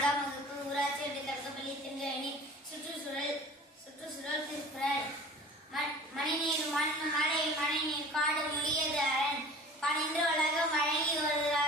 நான்காம் வகுப்பு ஊராட்சி ஒன்றிய தொடக்கப்பள்ளி திங்கணி சுற்றுச்சூழல் சுற்றுச்சூழல் திருக்குறள். மணிநீர் மண் மலை மணிநீர் காடு முடியது அரண் பணிந்து உலகம் வழங்கி வருகிறார்